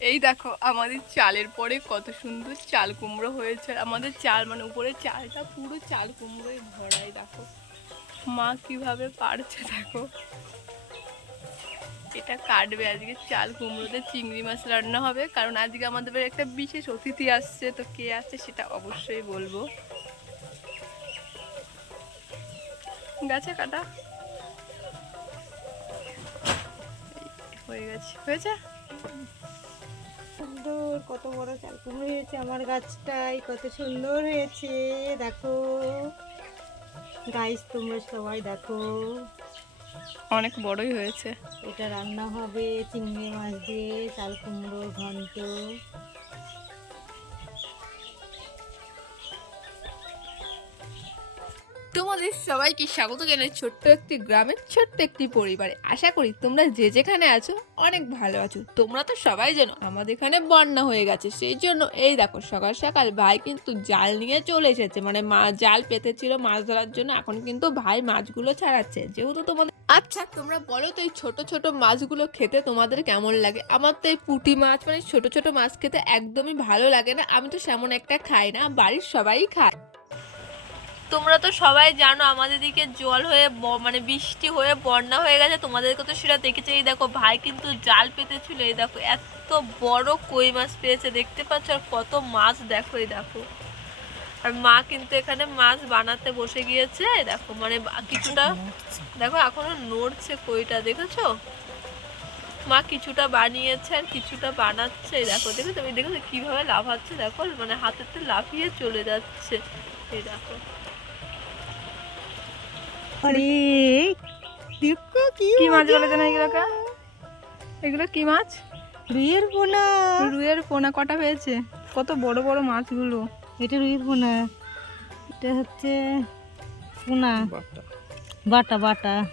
এই দেখো, আমাদের চালের পরে কত সুন্দর চাল কুমড়ো হয়েছে। আমাদের চাল মানে উপরে চালটা পুরো চাল কুমড়োয় ভরাই দেখো। মা কীভাবে পারছে, দেখো। এটা কাটবে আজকে চাল কুমড়োতে, চিংড়ি মাছ রান্না হবে। কারণ আজকে আমাদের একটা বিশেষ অতিথি আসছে, তো কে আসছে সেটা অবশ্যই বলব। গাছে কাটা। হয়ে গেছে। হয়েছে? সুন্দর কত বড় চাল কুমড়ো হয়েছে আমার গাছটাই কত সুন্দর হয়েছে দেখো। গাইস তোমরা সবাই দেখো। অনেক বড়ই হয়েছে। এটা রান্না হবে চিংড়ি মাছ দিয়ে চাল কুমড়ো ঘন্ট। তোমাদের সবাইকে স্বাগত জানাই ছোট্ট একটি গ্রামের ছোট্ট একটি পরিবারে। আশা করি তোমরা যে যেখানে আছো অনেক ভালো আছো। তোমরা তো সবাই জানো আমাদের এখানে বন্যা হয়ে গেছে। সেই জন্য এই দেখো সকাল সকাল ভাই কিন্তু জাল নিয়ে চলে এসেছে। মানে মা জাল পেতেছিল মাছ ধরার জন্য। এখন কিন্তু ভাই মাছগুলো ছাড়াচ্ছে। যেহেতু তোমাদের আচ্ছা তোমরা বলো তো এই ছোট ছোট মাছগুলো খেতে তোমাদের কেমন লাগে? আমার তো এই পুঁটি মাছ মানে ছোট ছোট মাছ খেতে একদমই ভালো লাগে না। আমি তো সেমন একটা খাই না, বাড়ির সবাই খায়। তোমরা তো সবাই জানো আমাদের দিকে জল হয়ে মানে বৃষ্টি হয়ে বন্যা হয়ে গেছে, তোমাদেরকে তো সেটা দেখেছে। এই দেখো, ভাই কিন্তু জাল পেতেছিল, এই দেখো, এত বড় কই মাছ পেয়েছে, দেখতে পাচ্ছ? আর কত মাছ, দেখো, এই দেখো। আর মা কিন্তু এখানে মাছ বানাতে বসে গিয়েছে দেখো মানে কিছুটা, দেখো, এখনও নড়ছে কইটা, দেখেছ? মা কিছুটা বানিয়েছে আর কিছুটা বানাচ্ছে দেখো দেখো তুমি দেখো, কীভাবে লাফাচ্ছে, দেখো মানে হাতেতে লাফিয়ে চলে যাচ্ছে। আরে দেখো কি কি মাছ বলে জানা এগুলোকে এগুলো কি মাছ? রুইয়ের পোনা রুইয়ের পোনা কটা হয়েছে? কত বড় বড় মাছগুলো। এটা রুইয়ের পোনা এটা হচ্ছে পোনা বাটা। বাটা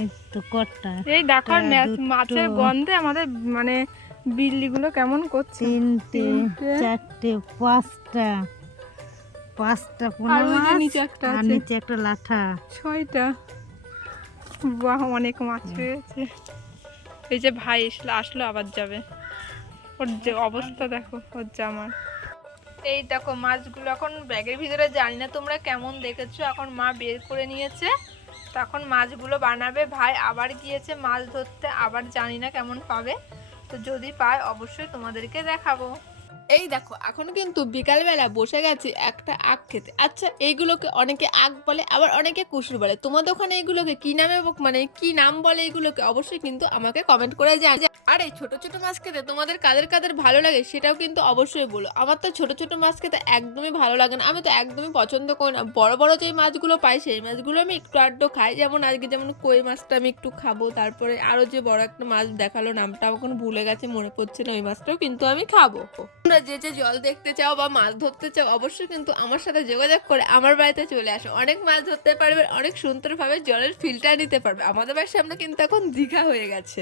এই তো কটা। এই দেখো আর একটা, ম্যাচ- মাছের গন্ধে আমাদের মানে বিল্লিগুলো কেমন করছে। তিনটে। চারটে পাঁচটা। পাঁচটা পোনা মাছ, নিচে একটা আর নিচে একটা লাঠা। ছয়টা। বাহ অনেক মাছ হয়েছে। এই যে ভাই এসলো আসলো আবার যাবে। ওর যে অবস্থা দেখো ওর জামার। এই দেখো মাছগুলো এখন ব্যাগের ভিতরে জানি না তোমরা কেমন দেখেছ। এখন মা বের করে নিয়েছে। তখন মাছগুলো বানাবে। ভাই আবার গিয়েছে মাছ ধরতে আবার জানি না কেমন পাবে তো যদি পায় অবশ্যই তোমাদেরকে দেখাবো। এই দেখো, এখন কিন্তু বিকালবেলা বসে গেছি একটা আখ খেতে। আচ্ছা এইগুলোকে অনেকে আখ বলে, আবার অনেকে কুসুর বলে। তোমাদের ওখানে এইগুলোকে কি নামে মানে কি নাম বলে এগুলোকে অবশ্যই কিন্তু আমাকে কমেন্ট করে জান আর এই ছোট ছোট মাছ খেতে তোমাদের কাদের কাদের ভালো লাগে সেটাও কিন্তু অবশ্যই বলো। আমার তো ছোটো ছোটো মাছ খেতে একদমই ভালো লাগে না। আমি তো একদমই পছন্দ করি না। বড় বড় যে মাছগুলো পাই সেই মাছগুলো আমি একটু আড্ডো খাই। যেমন আজকে যেমন কই মাছটা আমি একটু খাব, তারপরে আরও যে বড় একটা মাছ দেখাল নামটা এখন ভুলে গেছে, মনে পড়ছে না, ওই মাছটাও কিন্তু আমি খাব। তোমরা যে যে জল দেখতে চাও বা মাছ ধরতে চাও, অবশ্যই কিন্তু আমার সাথে যোগাযোগ করে আমার বাড়িতে চলে আসো। অনেক মাছ ধরতে পারবে, অনেক সুন্দরভাবে জলের ফিল্টার নিতে পারবে। আমাদের বাড়ির সামনে কিন্তু এখন দীঘা হয়ে গেছে।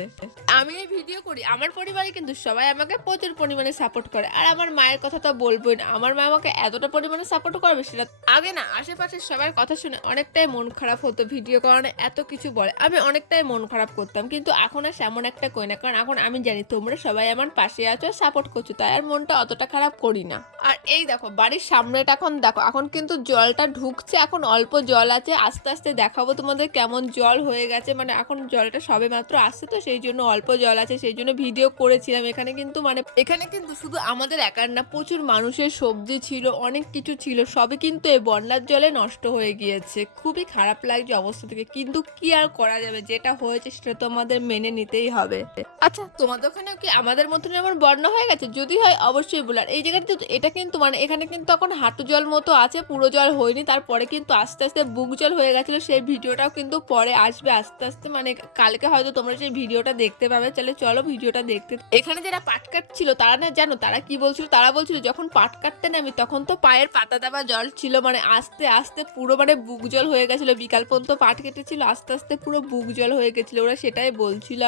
আমি এই ভিডিও করি, আমার পরিবারে কিন্তু সবাই আমাকে প্রচুর পরিমাণে সাপোর্ট করে। আর আমার মায়ের কথা তো বলবোই না। আমার মা আমাকে এতটা পরিমাণে সাপোর্ট করবে সেটা আগে না, আশেপাশে সবার কথা শুনে অনেকটাই মন খারাপ হতো ভিডিও কারণে এত কিছু বলে। আমি অনেকটাই মন খারাপ করতাম, কিন্তু এখন আর সেমন একটা কই না। কারণ এখন আমি জানি তোমরা সবাই আমার পাশে আছো সাপোর্ট করছ, তাই আর মনটা অতটা খারাপ করি না। আর এই দেখো, বাড়ির সামনেটা এখন দেখো, এখন কিন্তু জলটা ঢুকছে, এখন অল্প জল আছে। আস্তে আস্তে দেখাবো তোমাদের কেমন জল হয়ে গেছে। মানে এখন জলটা সবে মাত্র আসছে তো, সেই জন্য অল্প জল আছে সেই জন্য ভিডিও করেছিলাম। এখানে কিন্তু মানে এখানে কিন্তু শুধু আমাদের একার না, প্রচুর মানুষের সবজি ছিল, অনেক কিছু ছিল, সবই কিন্তু এই বন্যার জলে নষ্ট হয়ে গিয়েছে। খুবই খারাপ লাগছে অবস্থা থেকে। কিন্তু কি আর করা যাবে? যেটা হয়েছে সেটা তো আমাদের মেনে নিতেই হবে। আচ্ছা তোমাদের ওখানে কি আমাদের মতন আমার বন্যা হয়ে গেছে? যদি হয় অবশ্যই বলার। এই জায়গাটা এটা কিন্তু মানে এখানে কিন্তু এখন হাঁটু জল মতো আছে, পুরো জল হয়নি। তারপরে কিন্তু আস্তে আস্তে বুক জল হয়ে গেছিল। সেই ভিডিওটাও কিন্তু পরে আসবে। আস্তে আস্তে মানে কালকে হয়তো তোমরা সেই ভিডিওটা দেখতে পাবে। চলে চলো ভিডিওটা দেখতে। এখানে যারা পাট কাটছিল, তারা না জানো, তারা কি বলছিল? তারা বলছিল, যখন পাট কাটতে নামি, তখন তো পায়ের পাতা দেওয়া জল ছিল মানে আস্তে আস্তে পুরো মানে বুক জল হয়ে গেছিল। বিকাল পর্যন্ত পাট কেটেছিল, আস্তে আস্তে পুরো বুক জল হয়ে গেছিল। ওরা সেটাই বলছিল।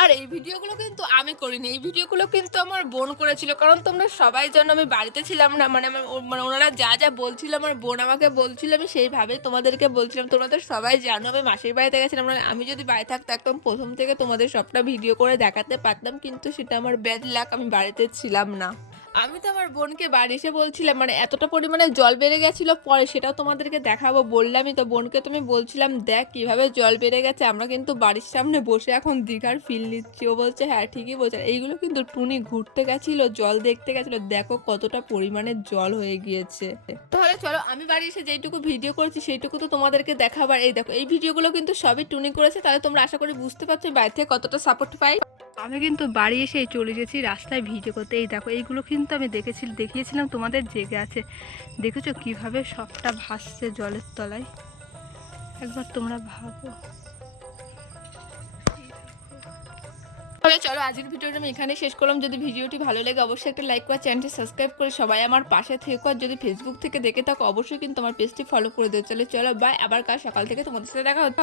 আর এই ভিডিওগুলো কিন্তু আমি করিনি। এই ভিডিওগুলো কিন্তু আমার বোন করেছিল, কারণ তোমরা সবাই জন্য আমি বাড়িতে ছিলাম না মানে মানে ওনারা যা যা বলছিল, আমার বোন আমাকে বলছিল, আমি সেইভাবে তোমাদেরকে বলছিলাম। তোমরা তো সবাই জানো, আমি মাসির বাড়িতে গেছিলাম মানে আমি যদি বাড়ি থাকতাম, একদম প্রথম থেকে তোমাদের সবটা ভিডিও করে দেখাতে পারতাম, কিন্তু সেটা আমার ব্যাড লাক আমি বাড়িতে ছিলাম না। আমি তো আমার বোনকে বাড়ি এসে বলছিলাম মানে এতটা পরিমাণে জল বেড়ে গেছিল, পরে সেটাও তোমাদেরকে দেখাবো, বললামই তো বোনকে তুমি বলছিলাম, দেখ কীভাবে জল বেড়ে গেছে, আমরা কিন্তু বাড়ির সামনে বসে এখন দীঘার ফিল নিচ্ছি। ও বলছে হ্যাঁ ঠিকই বলছে। এইগুলো কিন্তু টুনি ঘুরতে গেছিল, জল দেখতে গেছিল, দেখো কতটা পরিমাণে জল হয়ে গিয়েছে। তাহলে চলো, আমি বাড়ি এসে যেইটুকু ভিডিও করেছি, সেইটুকু তো তোমাদেরকে দেখাবার। এই দেখো, এই ভিডিওগুলো কিন্তু সবই টুনি করেছে, তাহলে তোমরা আশা করি বুঝতে পারছ বাড়ি থেকে কতটা সাপোর্ট পাই। আমি কিন্তু বাড়ি এসে চলে গেছি রাস্তায় ভিডিও করতে। এই দেখো, এইগুলো কিন্তু আমি দেখেছি, দেখিয়েছিলাম তোমাদের, জেগে আছে। দেখেছ কীভাবে সবটা ভাসছে জলের তলায়? একবার তোমরা ভাবো। তাহলে চলো, আজকের ভিডিওটা আমি এখানে শেষ করলাম। যদি ভিডিওটি ভালো লাগে, অবশ্যই একটা লাইক করে চ্যানেলটি সাবস্ক্রাইব করে সবাই আমার পাশে থেকো। আর যদি ফেসবুক থেকে দেখে থাকো, অবশ্যই কিন্তু আমার পেজটি ফলো করে দিও। চলে চলো বাই আবার কাল সকাল থেকে তোমাদের সাথে দেখা হতো